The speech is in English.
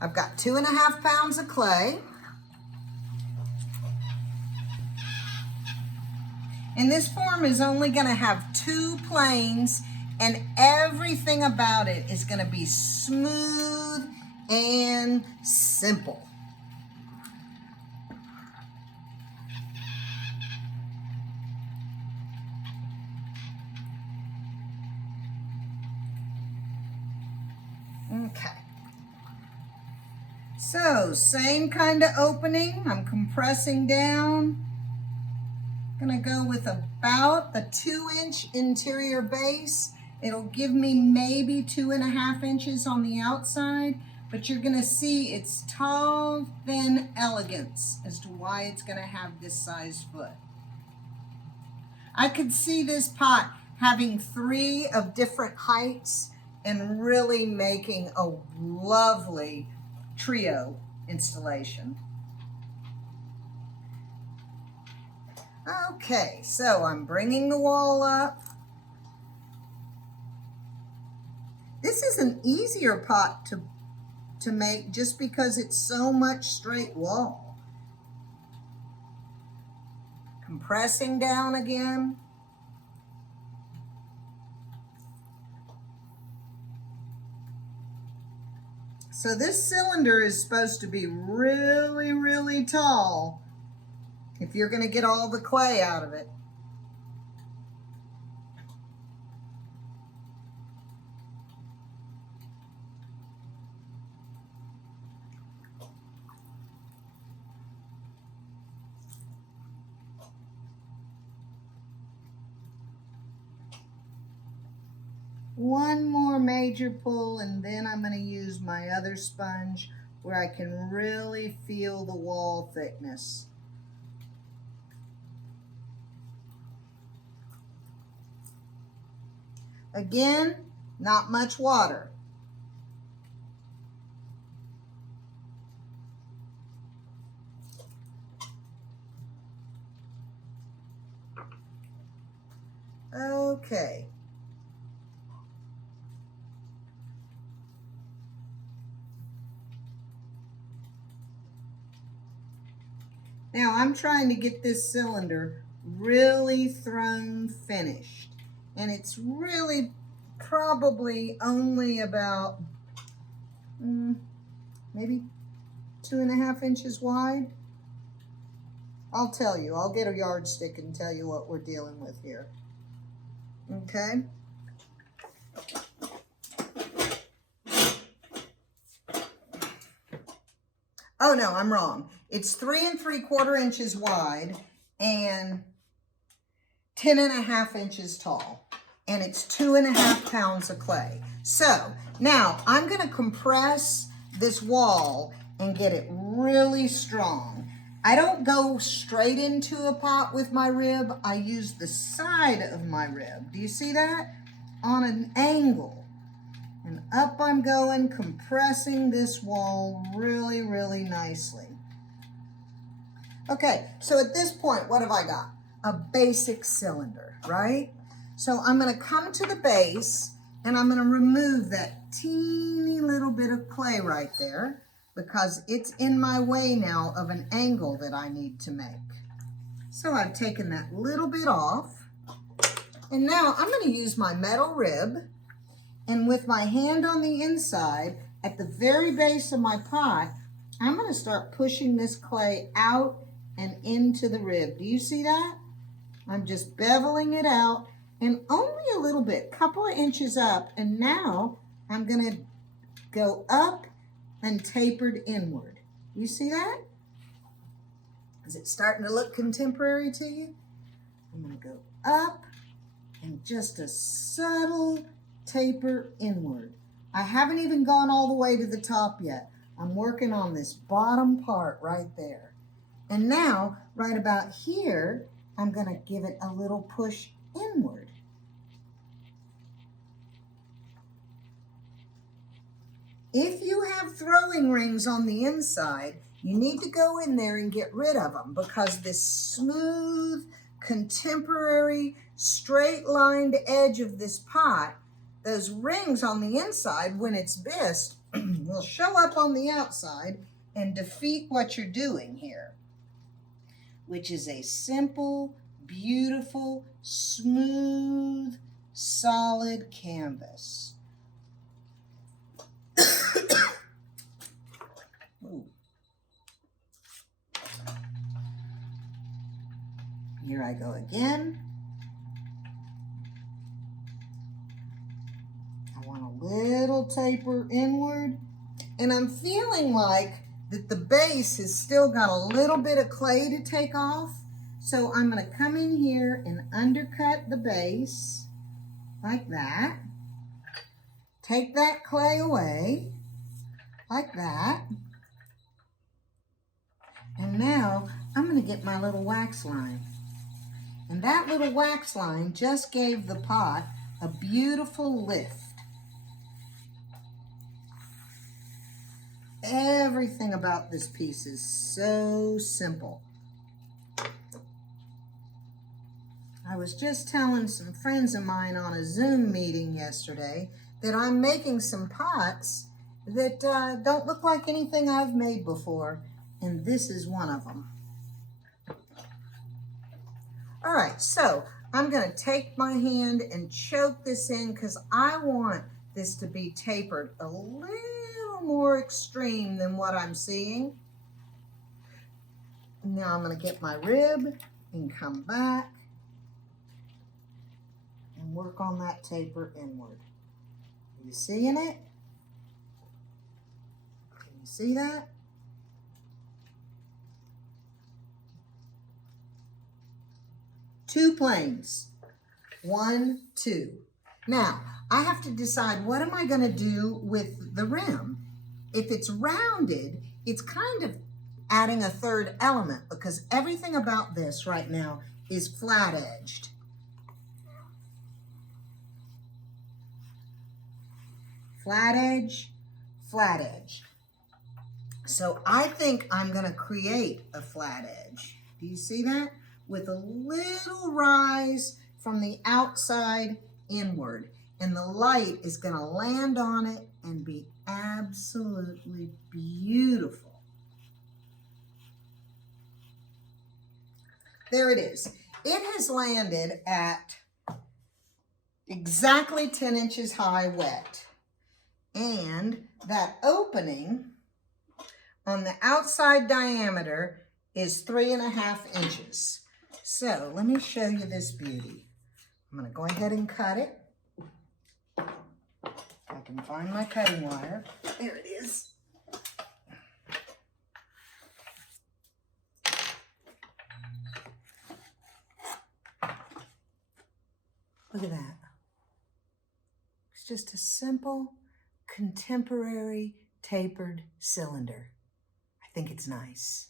I've got 2.5 pounds of clay. And this form is only gonna have 2 planes, and everything about it is gonna be smooth and simple. Okay. So, same kind of opening. I'm compressing down. Gonna go with about a 2-inch interior base. It'll give me maybe 2.5 inches on the outside, but you're gonna see it's tall, thin elegance as to why it's gonna have this size foot. I could see this pot having 3 of different heights and really making a lovely trio installation. Okay, so I'm bringing the wall up. This is an easier pot to make just because it's so much straight wall. Compressing down again. So this cylinder is supposed to be really, really tall if you're going to get all the clay out of it. One more major pull, and then I'm going to use my other sponge where I can really feel the wall thickness. Again, not much water. Okay. Now I'm trying to get this cylinder really throne finished. And it's really probably only about maybe 2.5 inches wide. I'll tell you, I'll get a yardstick and tell you what we're dealing with here. Okay. Oh no, I'm wrong. It's 3 3/4 inches wide and 10.5 inches tall. And it's 2.5 pounds of clay. So now I'm gonna compress this wall and get it really strong. I don't go straight into a pot with my rib. I use the side of my rib. Do you see that? On an angle. And up I'm going, compressing this wall really, really nicely. Okay, so at this point, what have I got? A basic cylinder, right? So I'm gonna come to the base and I'm gonna remove that teeny little bit of clay right there because it's in my way now of an angle that I need to make. So I've taken that little bit off, and now I'm gonna use my metal rib, and with my hand on the inside, at the very base of my pot, I'm gonna start pushing this clay out and into the rib. Do you see that? I'm just beveling it out, and only a little bit, couple of inches up, and now I'm gonna go up and tapered inward. You see that? Is it starting to look contemporary to you? I'm gonna go up and just a subtle taper inward. I haven't even gone all the way to the top yet. I'm working on this bottom part right there. And now, right about here, I'm gonna give it a little push inward. If you have throwing rings on the inside, you need to go in there and get rid of them because this smooth, contemporary, straight-lined edge of this pot, those rings on the inside, when it's bisque, will show up on the outside and defeat what you're doing here, which is a simple, beautiful, smooth, solid canvas. Ooh. Here I go again. I want a little taper inward, and I'm feeling like that the base has still got a little bit of clay to take off. So I'm going to come in here and undercut the base like that. Take that clay away like that. And now I'm going to get my little wax line. And that little wax line just gave the pot a beautiful lift. Everything about this piece is so simple. I was just telling some friends of mine on a Zoom meeting yesterday that I'm making some pots that don't look like anything I've made before, and this is one of them. All right, so I'm going to take my hand and choke this in because I want this to be tapered a little more extreme than what I'm seeing. Now I'm going to get my rib and come back and work on that taper inward. Are you seeing it? Can you see that? Two planes. 1, 2. Now, I have to decide what am I going to do with the rim. If it's rounded, it's kind of adding a third element because everything about this right now is flat-edged. Flat edge, flat edge. So I think I'm going to create a flat edge. Do you see that? With a little rise from the outside inward. And the light is going to land on it and be absolutely beautiful. There it is. It has landed at exactly 10 inches high wet. And that opening on the outside diameter is 3.5 inches. So let me show you this beauty. I'm going to go ahead and cut it. If I can find my cutting wire. There it is. Look at that. It's just a simple, contemporary, tapered cylinder. I think it's nice.